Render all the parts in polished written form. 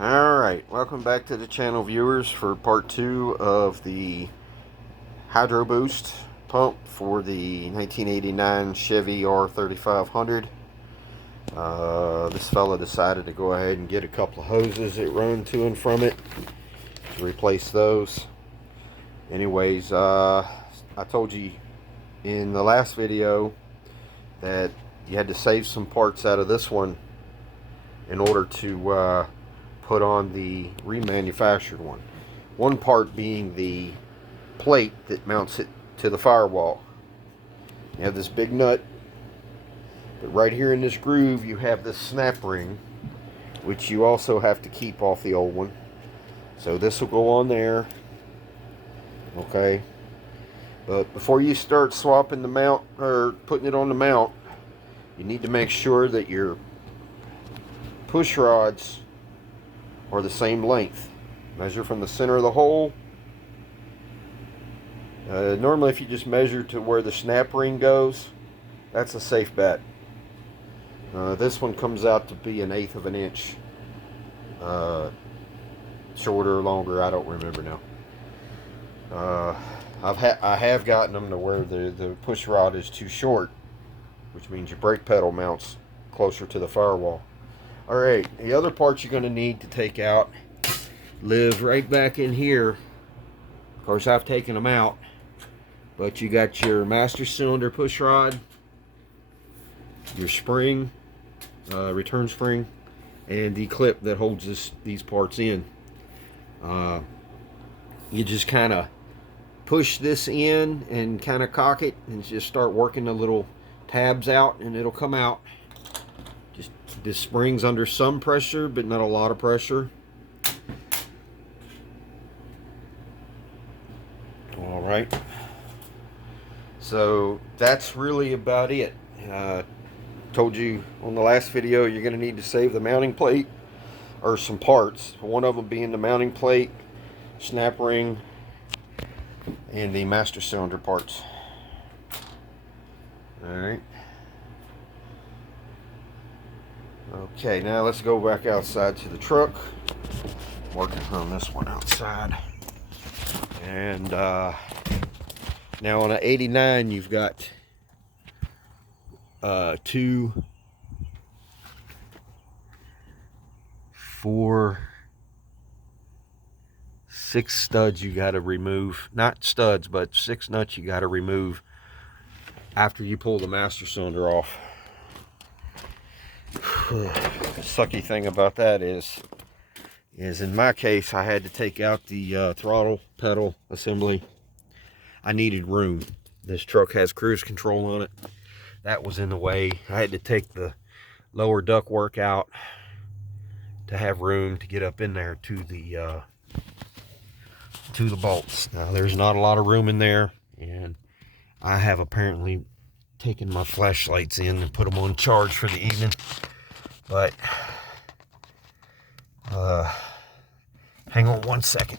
Alright, welcome back to the channel, viewers, for part 2 of the Hydroboost pump for the 1989 Chevy R3500. This fella decided to go ahead and get a couple of hoses that run to and from it to replace those. Anyways, I told you in the last video that you had to save some parts out of this one in order to put on the remanufactured one. One part being the plate that mounts it to the firewall. You have this big nut, but right here in this groove you have this snap ring, which you also have to keep off the old one. So this will go on there, okay? But before you start swapping the mount or putting it on the mount, you need to make sure that your push rods are the same length. Measure from the center of the hole. Normally if you just measure to where the snap ring goes, that's a safe bet. This one comes out to be 1/8 of an inch shorter or longer, I don't remember now. I have gotten them to where the push rod is too short, which means your brake pedal mounts closer to the firewall. Alright, the other parts you're going to need to take out live right back in here. Of course, I've taken them out, but you got your master cylinder push rod, your spring, return spring, and the clip that holds these parts in. You just kind of push this in and kind of cock it and just start working the little tabs out, and it'll come out. Just this spring's under some pressure, but not a lot of pressure. All right, so that's really about it. Told you on the last video you're going to need to save the mounting plate, or some parts, one of them being the mounting plate, snap ring, and the master cylinder parts. All right. Okay, now let's go back outside to the truck. I'm working on this one outside. And now on an 89, you've got 2, 4, 6 studs you got to remove. Not studs, but 6 nuts you got to remove after you pull the master cylinder off. The sucky thing about that is in my case I had to take out the throttle pedal assembly. I needed room. This truck has cruise control on it. That was in the way. I had to take the lower ductwork out to have room to get up in there to the bolts. Now there's not a lot of room in there, and I have apparently taken my flashlights in and put them on charge for the evening. But hang on one second.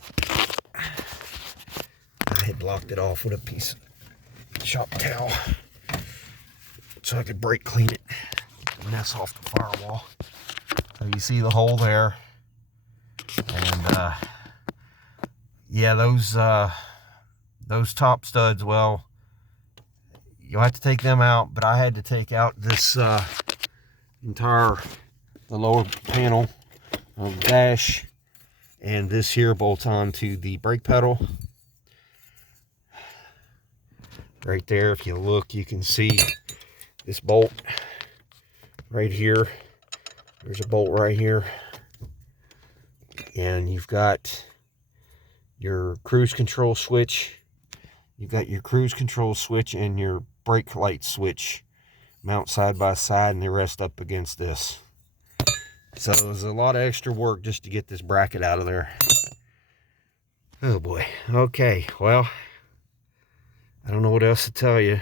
I had blocked it off with a piece of shop towel so I could brake clean it, get the mess off the firewall. So you see the hole there, and yeah, those top studs, well, you'll have to take them out, but I had to take out this the lower panel of the dash, and this here bolts on to the brake pedal. Right there, if you look, you can see this bolt right here. There's a bolt right here, and you've got your cruise control switch. You've got your cruise control switch and your brake light switch mount side by side, and they rest up against this. So there's a lot of extra work just to get this bracket out of there. Oh boy. Okay, well, I don't know what else to tell you.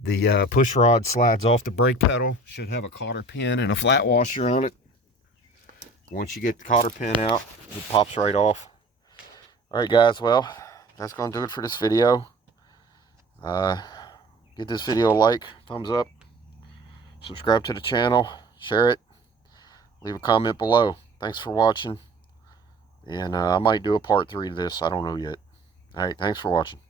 The push rod slides off the brake pedal. Should have a cotter pin and a flat washer on it. Once you get the cotter pin out, it pops right off. Alright guys, well, that's going to do it for this video. Give this video a like, thumbs up, subscribe to the channel, share it, leave a comment below. thanks for watching. And I might do a part 3 to this. I don't know yet. All right, thanks for watching.